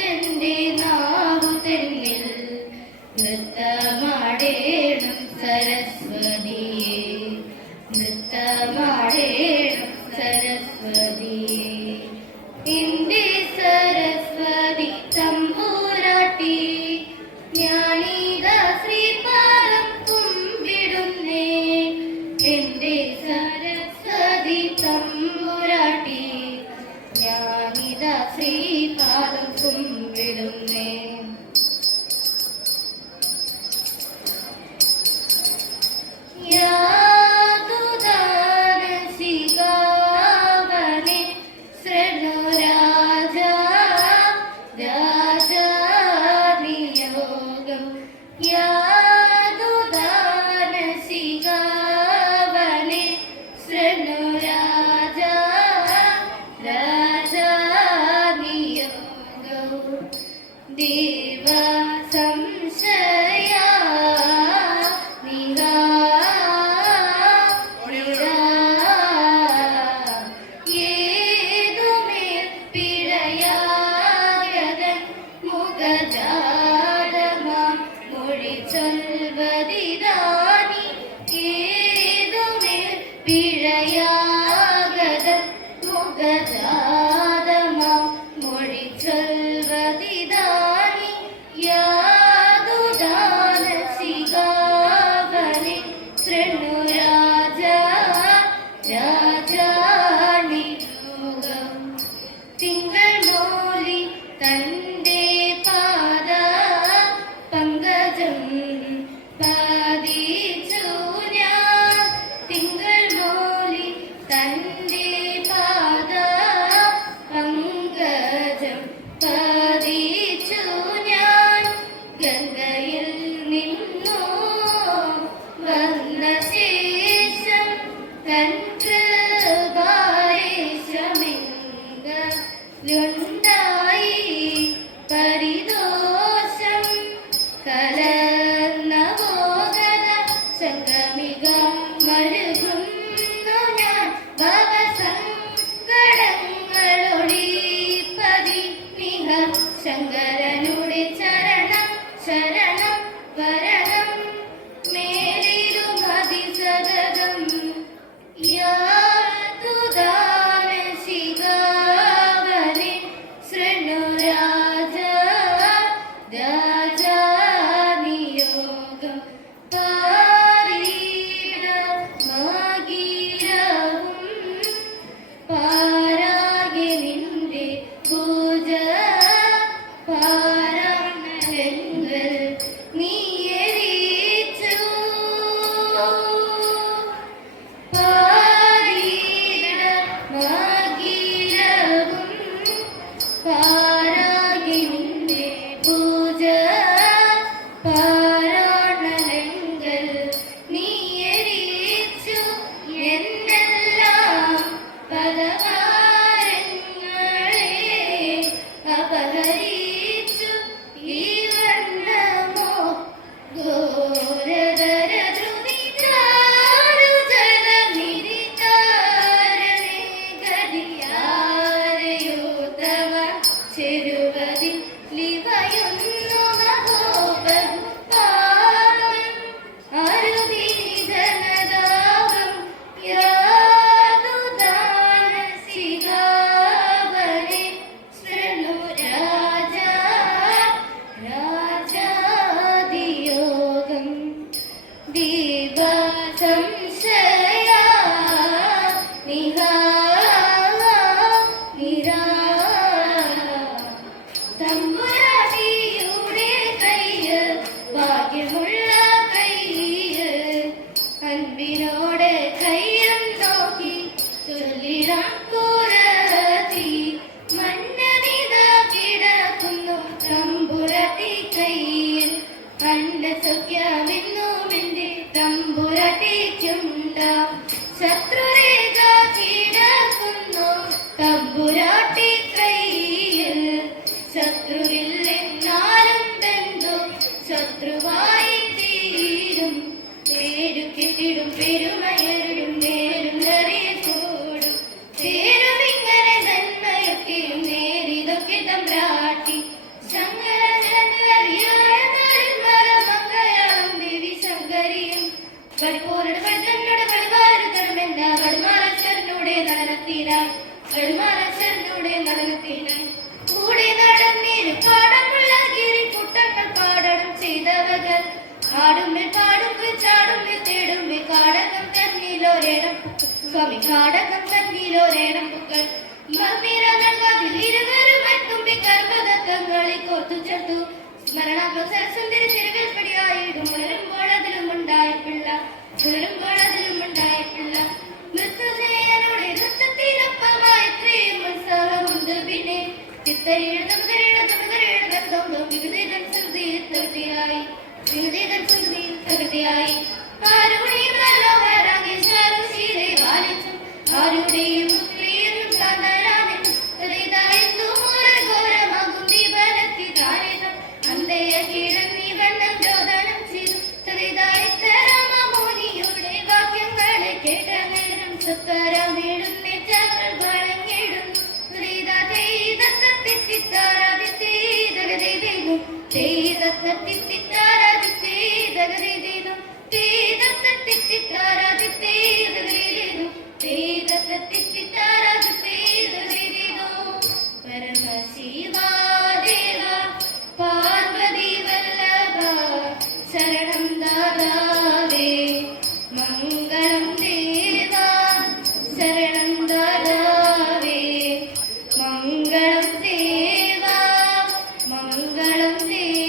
ഇന്നെന്റെ നാവു തന്നിൽ നൃത്തമാടേണം സരസ്വതിയെ, നൃത്തമാടേണം സരസ്വതിയെ. എന്റെ സരസ്വതി തമ്പുരാട്ടി, ഞാനിതാ ശ്രീപാദം കുമ്പിടുന്നേ. എന്റെ സരസ്വതി തമ്പുരാട്ടി, ഞാനിതാ ശ്രീപാദം കുമ്പിടുന്നേ. ദേവ സംശയ നിഹാ ഏതുമേൽ പിഴയാകതൻ മുഖജാതമാ മൊഴി ചൊൽവതിദാനി. ഏതുമേൽ പിഴയാകതൻ മുഖജാതമാ മൊഴി ചൊൽവതിദാനി. യാതുദാനസികാവനെ ശൃണു രാജാ രാജാണിയോഗം. തിങ്കൾ മോലി തന്റെ പാദ പങ്കജം പാദിച്ചു ഞാൻ. തിങ്കൾ മോലി തന്റെ പാദ പങ്കജം പാദിച്ചു ഞാൻ. ഗംഗയിൽ നിന്നു വന്ന ശേഷം തൻ കൃപായേശമെങ്കലുണ്ടായി പരിദോഷം. കലർന്ന മോദന സംഗമിക മരുകുന്നു ഞാൻ. ഭവസങ്കടങ്ങളൊഴിപ്പതി നിഹ ശങ്കരനുടെ ചരണം ശരണം വരണം. മേലിരുമതി സതതം യാതുദാനശിഖാവനെ ശൃണു രാജാ രാജാനിയോഗം. പാരീടമാഗീരവും പാരാകെ നിന്റെ പൂജ. പാരാണരങ്ങൾ നീയരിച്ചു. പാരീടമാഗീരവും പാരാകെ നിന്റെ പൂജ. പാരാണരങ്ങൾ നീയരിച്ചു. എന്നെല്ലാം പദവാരങ്ങളെ അപഹരിച്ചു. ഈ വണ്ണമോ ഘോരതര ധൃതിചാരുജലനിരിതാരണേ ഗതിയാരയോതവ ചെരുവതി ലിവയൊന്നു മഹോപഗുപാവം. അരുവിനിധനദാവം യാതുദാനസികാവനെ ശൃണു രാജാ രാജാദിയോഗം. ദീപ സംശയ നിഹാ നിരാ. തമ്പുരാട്ടിയുടെ കയ്യ് ഭാഗ്യമുള്ള കയ്യ്. അൻപിനോട് കയ്യം നോക്കി ചൊല്ലിടാം കൂരത്തി. മന്നനിതാ കിടക്കുന്നു തമ്പുരാട്ടി കയ്യിൽ. അന്നസഖ്യമെന്നുമെന്റെ തമ്പുരാട്ടിക്കുണ്ടാം. ശത്രുരേഖ കിടക്കുന്നു തമ്പുരാട്ടി കയ്യിൽ. ശത്രുവില്ലെന്നാലും ബന്ധു ശത്രുവായി തീരും. പേരു കിട്ടിടും പെരുമയരുടും നേരും കൂടും. തേരുമിങ്ങനെ നന്മയൊക്കെയും നേരിതൊക്കെ തമ്പ്രാട്ടി. തന്നിലോരേണം സ്വാമി കാടകം തന്നിലോരേണം പൂക്കൾ മർമീര നൽകാതിൽ ഇരുവരുമായി തുമ്പി കർമ്മതത്വങ്ങളിൽ കോർത്തു ചേർത്തു സ്മരണാത്മക സരസുന്ദരി ചെരുവിൽപ്പടിയായിടും ഉണരുമ്പോൾ അതിലുമുണ്ടായ പിള്ള മൃത്യുജയനോടെ നൃത്തത്തിനൊപ്പമായി ഇത്രയും ഉത്സാഹമുണ്ട് പിന്നെ ആരുടെയും പാർവതി വല്ലഭ ശരണം ദാതാവേ മംഗളം ദേവാ ശരണം ദാതാവേ മംഗളം ദേവാ മംഗളം ദേവാ